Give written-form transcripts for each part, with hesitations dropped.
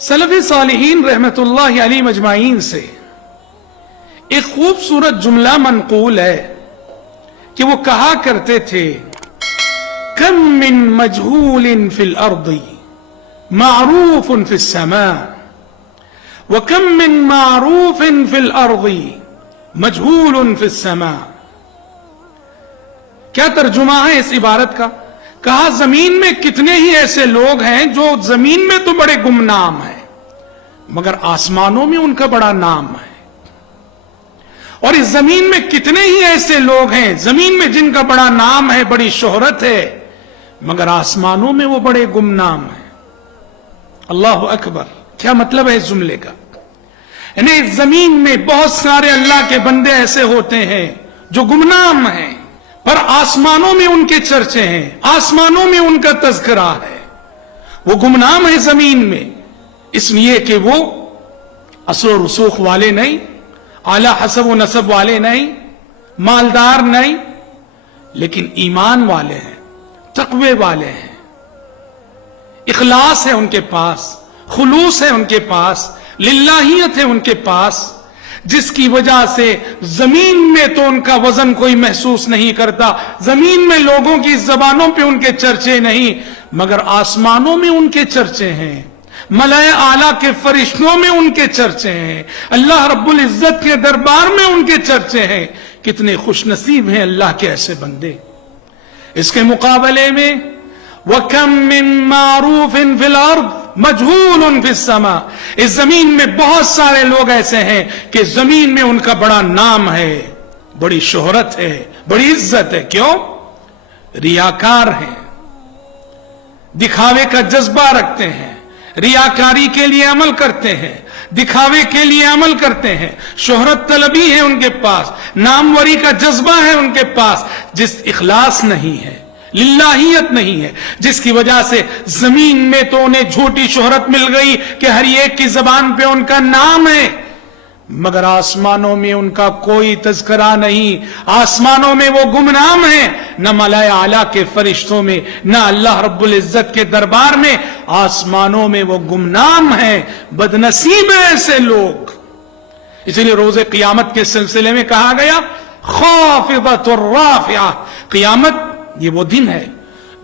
Self सालिहीन रहमतुल्लाहि अलैहिम अजमाइन से एक खूबसूरत जुमला मनकूल है कि वो कहा करते थे, कम मिन मजहूलिन फिल अर्दी मारूफुन फिस समा व कम मिन मारूफिन फिल अर्दी मजहूलुन फिस समा। क्या तर्जुमा है इस इबारत का? कहा, जमीन में कितने ही ऐसे लोग हैं जो जमीन में तो बड़े गुमनाम हैं मगर आसमानों में उनका बड़ा नाम है, और इस जमीन में कितने ही ऐसे लोग हैं जमीन में जिनका बड़ा नाम है, बड़ी शोहरत है, मगर आसमानों में वो बड़े गुमनाम हैं। अल्लाह अकबर। क्या मतलब है इस जुमले का? यानी इस जमीन में बहुत सारे अल्लाह के बंदे ऐसे होते हैं जो गुमनाम हैं, पर आसमानों में उनके चर्चे हैं, आसमानों में उनका तज़किरा है। वो गुमनाम है जमीन में इसलिए कि वो असर व रसूख वाले नहीं, आला हसब व नसब वाले नहीं, मालदार नहीं, लेकिन ईमान वाले हैं, तक़वे वाले हैं, इखलास है उनके पास, खुलूस है उनके पास, लिल्लाहियत है उनके पास, जिसकी वजह से जमीन में तो उनका वजन कोई महसूस नहीं करता, जमीन में लोगों की जबानों पे उनके चर्चे नहीं, मगर आसमानों में उनके चर्चे हैं, मलाए आला के फरिश्तों में उनके चर्चे हैं, अल्लाह रब्बुल इज्जत के दरबार में उनके चर्चे हैं। कितने खुशनसीब हैं अल्लाह के ऐसे बंदे। इसके मुकाबले में वकम मिन मारूफिन फिल अर्द मजहूलुन फिस समा, इस जमीन में बहुत सारे लोग ऐसे हैं कि जमीन में उनका बड़ा नाम है, बड़ी शोहरत है, बड़ी इज्जत है। क्यों? रियाकार हैं, दिखावे का जज्बा रखते हैं, रियाकारी के लिए अमल करते हैं, दिखावे के लिए अमल करते हैं, शोहरत तलबी है उनके पास, नामवरी का जज्बा है उनके पास, जिस इखलास नहीं है, लिल्लाहियत नहीं है, जिसकी वजह से जमीन में तो उन्हें झूठी शोहरत मिल गई कि हर एक की जबान पे उनका नाम है, मगर आसमानों में उनका कोई तज़किरा नहीं, आसमानों में वो गुमनाम है, न मलाए आला के फरिश्तों में, न अल्लाह रब्बुल इज्जत के दरबार में, आसमानों में वो गुमनाम है। बदनसीब है ऐसे लोग। इसलिए रोजे क़ियामत के सिलसिले में कहा गया, खाफ़िदतुर राफ़िआ, क़ियामत ये वो दिन है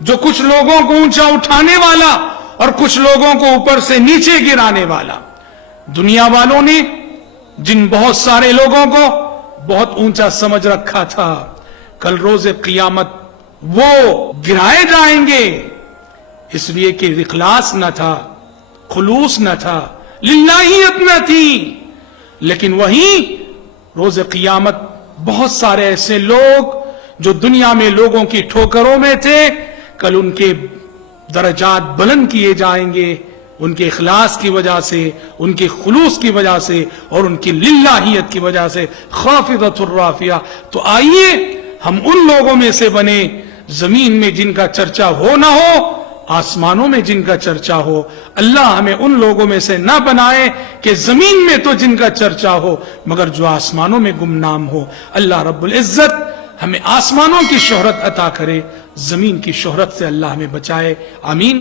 जो कुछ लोगों को ऊंचा उठाने वाला और कुछ लोगों को ऊपर से नीचे गिराने वाला। दुनिया वालों ने जिन बहुत सारे लोगों को बहुत ऊंचा समझ रखा था, कल रोज़े क़ियामत वो गिराए जाएंगे, इसलिए कि इखलास न था, खुलूस न था, लिल्लाहियत न थी। लेकिन वहीं रोज़े क़ियामत बहुत सारे ऐसे लोग जो दुनिया में लोगों की ठोकरों में थे, कल उनके दर्जात बुलंद किए जाएंगे उनके इखलास की वजह से, उनके खुलूस की वजह से और उनकी लिल्लाहियत की वजह से। खाफ़िदतुर राफ़िआ। तो आइए हम उन लोगों में से बने जमीन में जिनका चर्चा हो ना हो, आसमानों में जिनका चर्चा हो। अल्लाह हमें उन लोगों में से ना बनाए कि जमीन में तो जिनका चर्चा हो मगर जो आसमानों में गुमनाम हो। अल्लाह रब्बुल इज्जत हमें आसमानों की शोहरत अता करे, जमीन की शोहरत से अल्लाह हमें बचाए। आमीन।